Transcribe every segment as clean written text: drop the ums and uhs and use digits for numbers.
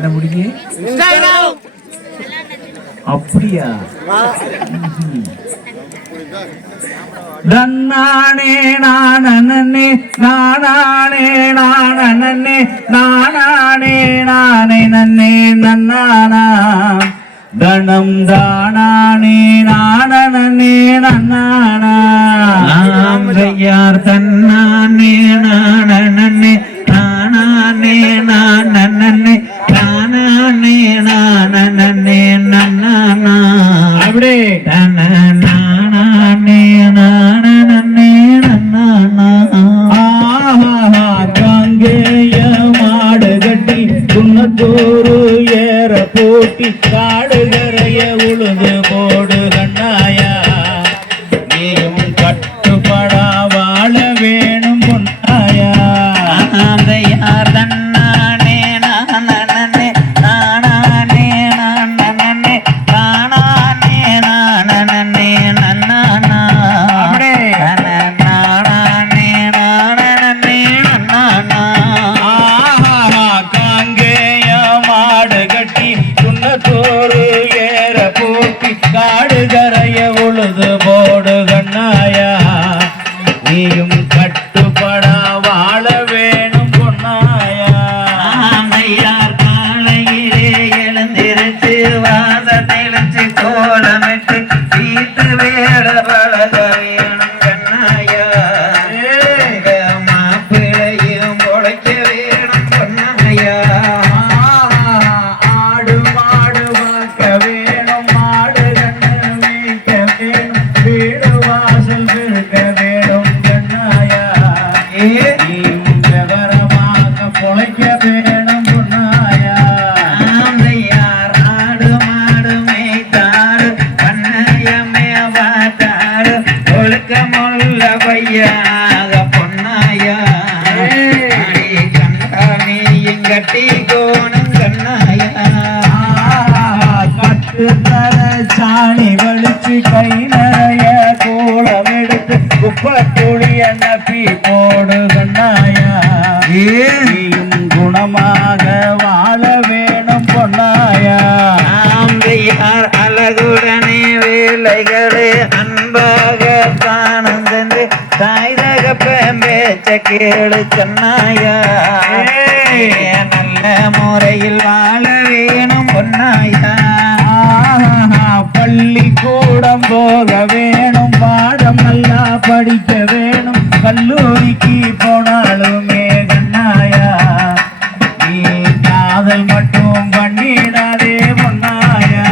என்ன முடிஞ்சு அப்படியா? நன்னானே நானே நானே நானே நானே நானே நன்னே நன்னானா தனம் தானே நானே நன்னானா யார் தன்னானே நானே நானே நானே நானே நானே நன்னானா அப்படியே குன்னத்தூரு ஏற போட்டி காடுகரைய உழுது போடு கண்ணாயா நீயும் கட்டுப்படா வாழ வேணும் பொன்னாயா யார் தன்னானே நானே நானே நானே நானே நானே நன்னானா அப்படியே காடுகரைய உழுது போடு கண்ணாயா நீயும் கட்டுப்படா வாழ வேணும் பொன்னாயா யார் காலையிலே எழுந்திருச்சு வாத தெளிச்சு கோலமிட்டு வீட்டு வேட பழக வேணும் கண்ணாயா மாப்பிளையும் பொழைக்க வேணும் பொன்னாயா ஆடு மாடு வளர்க்க வேணும் வீடு வாசல் இருக்க வேணும் கண்ணாயா விவரமாக பொழைக்க வேணும் பொன்னாயா யார் ஆடு மாடு மேய்த்தாரு பண்ணையமே வாத்தாரு ஒழுக்கமுள்ள பையாக பொன்னாயா கண்ணாமியும் கட்டி கோணும் கண்ணாயா கட்டு தர சாணி வலிச்சு கை நிறைய கோலம் எடுத்து குப்பத்துளிய நப்பி போடு கண்ணாயா நீயும் குணமாக வாழ வேணும் பொன்னாயா யார் அழகுடனே வேலைகளே அன்பாக தானம் சென்று தாய் தகப்பன் பேச்ச கேளு கண்ணாயா நல்ல முறையில் வாழ வேணும் பொன்னாயா பள்ளிக்கூடம் போக வேணும் பாடம் நல்லா படிக்க வேணும் கல்லூரிக்கு போனாலுமே கண்ணாயா நீ காதல் மட்டும் பண்ணிடாதே பொன்னாயா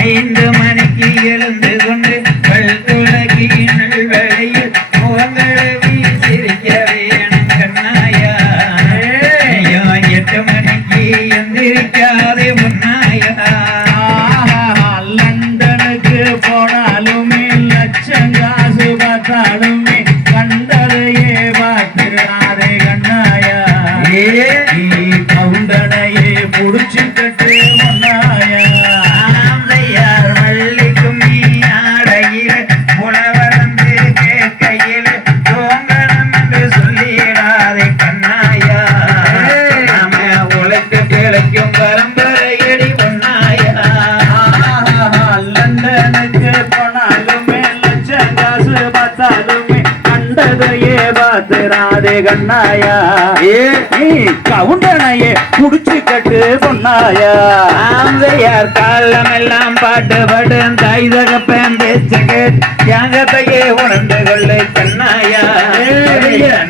5 மணிக்கு எழுந்து கொண்டு கல் துளக்கி நல்வழியில் முகங்களை சிரிக்க வேணும் கண்ணாயா 8 மணிக்கு எந்திரிக்காதே பொன்னாயா லண்டனுக்கு போனாலுமே லட்சம் காசு பார்த்தாலுமே கண்டதையே பார்க்கிறாரே கண்ணாயா கவுண்டனையே புடிச்சு கட்டு பொன்னாயா யார் வள்ளிக்கும் நீ ஆடையில புலவரந்து கேட்கையில் தோங்கணும் என்று சொல்லிடாதே கண்ணாயா நாம உழைத்து பிழைக்கும் பரம்பரையடி பொன்னாயா லண்டனுக்கு போனாலுமே லட்சம் காசு பார்த்தாலுமே கண்டதையே பார்த்துறாதே கண்ணாயா நீ கவுண்டனையே புடிச்சு கட்டு பொன்னாயா யார் காலம் எல்லாம் பாட்டு பாடு தாய் தகப்பன் பேச்ச கேட்டு தியாகத்தையே உணர்ந்து கொள்ளு கண்ணாயா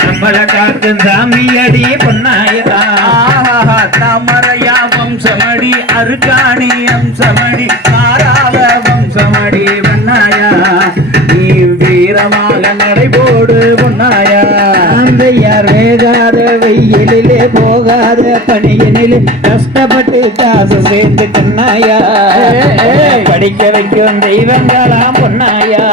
நம்மள காக்கும் சாமி அடி பொன்னாயா தாமரையா வம்சமடி அருக்காணி அம்சமடி காராவ வம்சமடி பொன்னாயா நீ வீரமாக நடைபோடு பொன்னாயா யார் வேகாத வெயிலிலே போகாத பணியினிலே கஷ்டப்பட்டு காசு சேர்ந்து கண்ணாயா படிக்க வைக்கும் தெய்வங்களா பொன்னாயா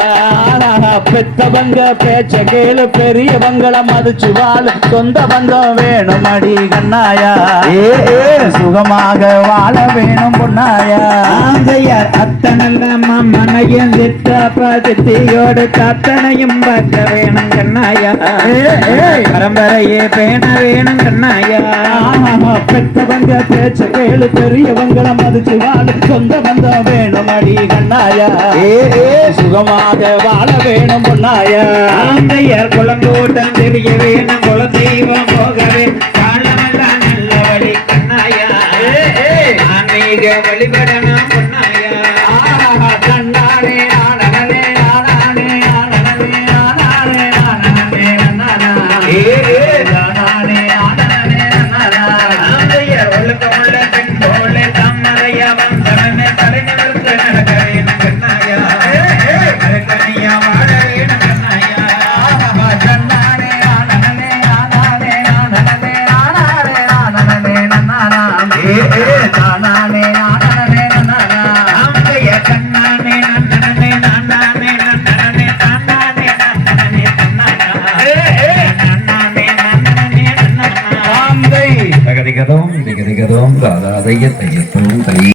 பெத்தவங்க பேச்ச கேளு பெரியவங்கள மதிச்சு வாழ சொந்த பந்தம் வேணும் அடி கண்ணாயா சுகமாக வாழ வேணும் பொன்னாயா ஆந்தையார் அத்தனல்ல மனையும் சித்தப்பா சித்தியோடு தத்தனையும் பார்க்க வேணும் கண்ணாயா பரம்பரையே பேண வேணும் கண்ணாயா பெத்தவங்க பேச்ச கேளு பெரியவங்கள மதிச்சு வாழ சொந்த பந்தம் வேணும் அடி கண்ணாயா சுகமாக வாழ வேணும் பொன்னாயா ஆந்தையார் குளங்கூட்டம் தெரிய வேணும் குல தெய்வம் போகவே காலமெல்லாம் நல்ல வழி கண்ணாயா ஆன்மீக வழிபடணும் பொன்னாயா கண்ணானே ஆனனே ஆனனே ஆனனே ஆனனே ஆனனே ஆனனே ஆனனே ஆந்தையார் ஒழுக்கமுள்ள பெண் போல தாமரையா வந்தனமே தலை நிமிர்ந்து நடக்க வேணும் கண்ணாயா கருக்கணியா வாழ வேணும் கண்ணாயா கண்ணானே ஆனனே ஆனனே ஆனனே ஆனனே ஆனனே ஆனனே ஆனனே ஆந்தையார் கண்ணானே நன்னனே நானானே நன்னனே தானானே நன்னனே தன்னானா நன்னானே நன்னனே நன்னனா ஆந்தை தகதிகதோம் திகதிகதோம் தாதாதைய தையத்தோம் தை